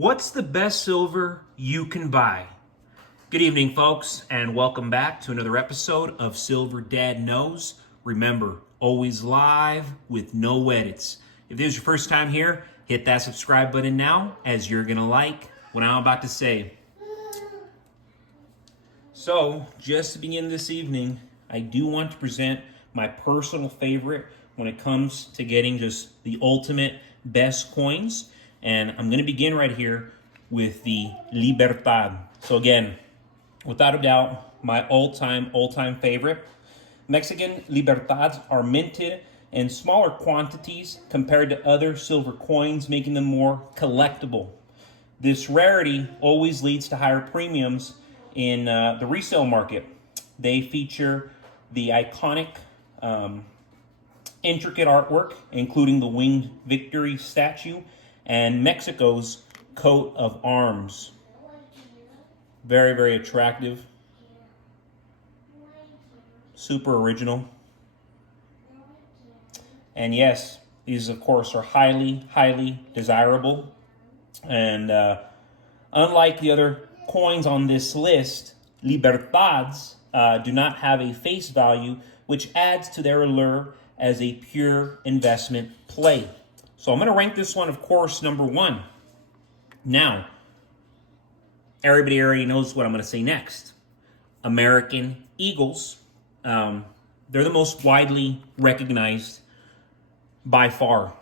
What's the best silver you can buy? Good evening, folks, and welcome back to another episode of Silver Dad Knows. Remember, always live with no edits. If this is your first time here, hit that subscribe button now, as you're going to like what I'm about to say. So, just to begin this evening, I do want to present my personal favorite when it comes to getting just the ultimate best coins. And I'm going to begin right here with the Libertad. So again, without a doubt, my all-time favorite. Mexican Libertads are minted in smaller quantities compared to other silver coins, making them more collectible. This rarity always leads to higher premiums in the resale market. They feature the iconic intricate artwork, including the winged victory statue and Mexico's coat of arms. Very, very attractive. Super original. And yes, these of course are highly desirable. And unlike the other coins on this list, Libertads do not have a face value, which adds to their allure as a pure investment play. So I'm going to rank this one, of course, number one. Now, everybody already knows what I'm going to say next. American Eagles. They're the most widely recognized by far.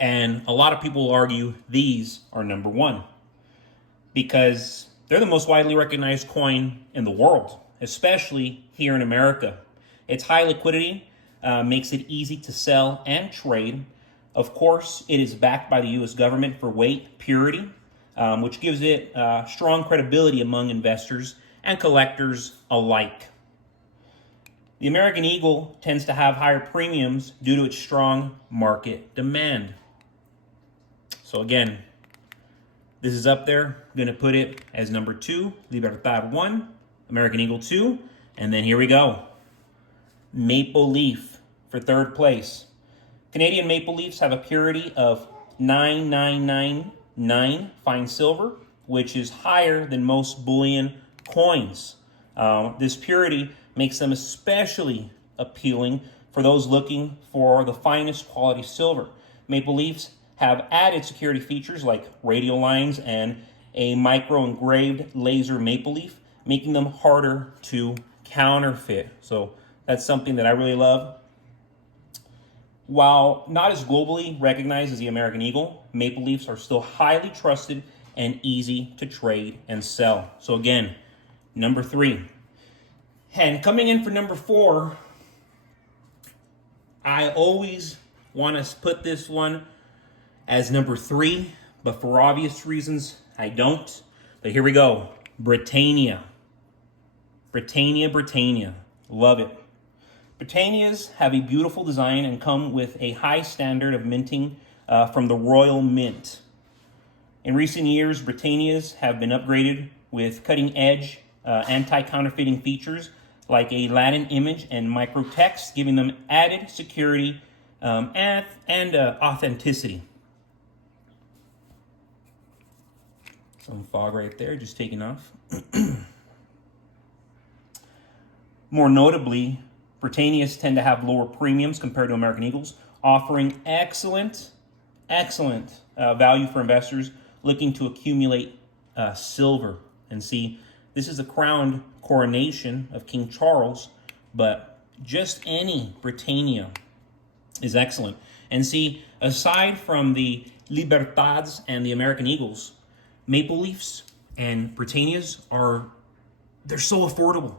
And a lot of people will argue these are number one because they're the most widely recognized coin in the world, especially here in America. Its high liquidity makes it easy to sell and trade. Of course, it is backed by the U.S. government for weight purity, which gives it strong credibility among investors and collectors alike. The American Eagle tends to have higher premiums due to its strong market demand. So again, this is up there. I'm going to put it as number 2, Libertad 1, American Eagle 2, and then here we go. Maple Leaf for third place. Canadian maple leafs have a purity of 9999 fine silver, which is higher than most bullion coins. This purity makes them especially appealing for those looking for the finest quality silver. Maple leafs have added security features like radial lines and a micro-engraved laser maple leaf, making them harder to counterfeit. So that's something that I really love. While not as globally recognized as the American Eagle, maple leafs are still highly trusted and easy to trade and sell. So again, number 3. And coming in for number 4, I always want to put this one as number 3, but for obvious reasons, I don't. But here we go. Britannia. Britannia. Love it. Britannias have a beautiful design and come with a high standard of minting from the Royal Mint. In recent years, Britannias have been upgraded with cutting-edge anti-counterfeiting features like a Latin image and microtext, giving them added security and authenticity. Some fog right there, just taking off. More notably, Britannias tend to have lower premiums compared to American Eagles, offering excellent value for investors looking to accumulate silver. And see, this is a crowned coronation of King Charles, but just any Britannia is excellent. And see, aside from the Libertads and the American Eagles, maple leafs and Britannias they're so affordable,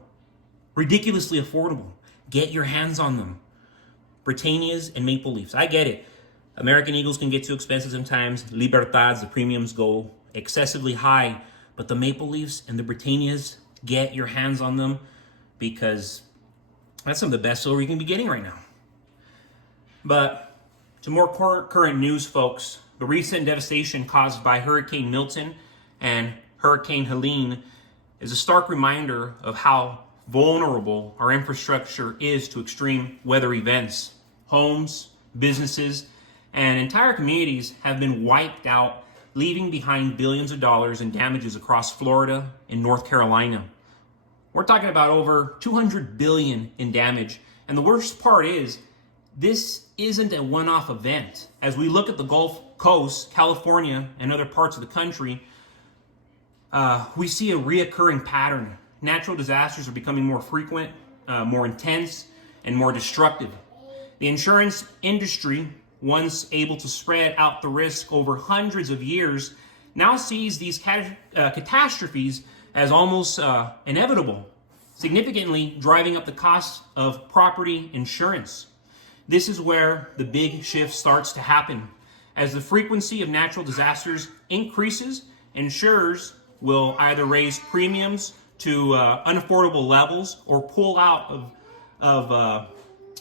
ridiculously affordable. Get your hands on them. Britannias and maple leafs. I get it. American Eagles can get too expensive sometimes. Libertads, the premiums go excessively high. But the maple leafs and the Britannias, get your hands on them because that's some of the best silver you can be getting right now. But to more current news, folks, the recent devastation caused by Hurricane Milton and Hurricane Helene is a stark reminder of how vulnerable our infrastructure is to extreme weather events. Homes, businesses, and entire communities have been wiped out, leaving behind billions of dollars in damages across Florida and North Carolina. We're talking about over 200 billion in damage. And the worst part is, this isn't a one-off event. As we look at the Gulf Coast, California, and other parts of the country, we see a reoccurring pattern. Natural disasters are becoming more frequent, more intense, and more destructive. The insurance industry, once able to spread out the risk over hundreds of years, now sees these catastrophes as almost inevitable, significantly driving up the cost of property insurance. This is where the big shift starts to happen. As the frequency of natural disasters increases, insurers will either raise premiums to unaffordable levels or pull out of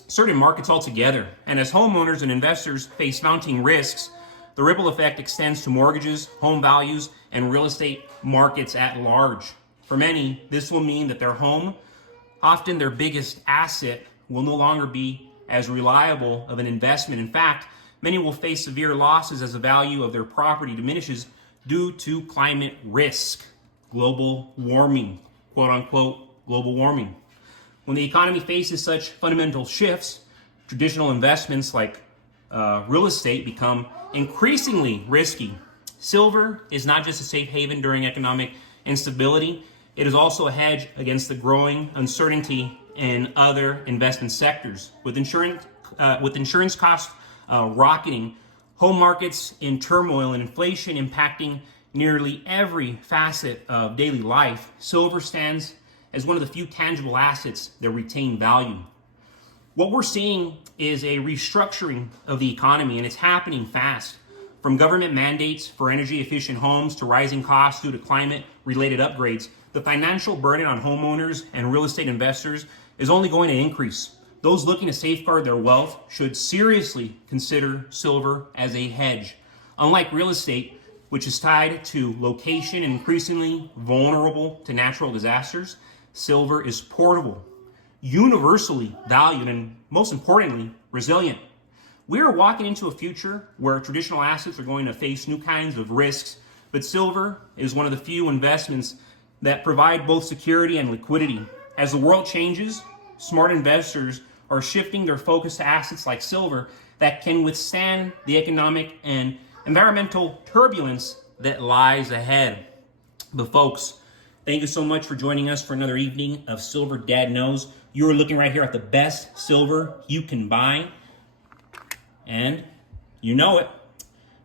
certain markets altogether. And as homeowners and investors face mounting risks, the ripple effect extends to mortgages, home values, and real estate markets at large. For many, this will mean that their home, often their biggest asset, will no longer be as reliable of an investment. In fact, many will face severe losses as the value of their property diminishes due to climate risk, global warming, quote unquote, global warming. When the economy faces such fundamental shifts, traditional investments like real estate become increasingly risky. Silver is not just a safe haven during economic instability, it is also a hedge against the growing uncertainty in other investment sectors. With insurance costs rocketing, home markets in turmoil, and inflation impacting nearly every facet of daily life, silver stands as one of the few tangible assets that retain value. What we're seeing is a restructuring of the economy, and it's happening fast. From government mandates for energy efficient homes to rising costs due to climate related upgrades, the financial burden on homeowners and real estate investors is only going to increase. Those looking to safeguard their wealth should seriously consider silver as a hedge. Unlike real estate, which is tied to location and increasingly vulnerable to natural disasters, silver is portable, universally valued, and most importantly, resilient. We are walking into a future where traditional assets are going to face new kinds of risks, but silver is one of the few investments that provide both security and liquidity. As the world changes, smart investors are shifting their focus to assets like silver that can withstand the economic and environmental turbulence that lies ahead. But folks, thank you so much for joining us for another evening of Silver Dad Knows. You are looking right here at the best silver you can buy. And you know it.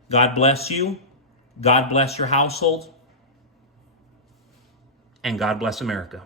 God bless you. God bless your household. And God bless America.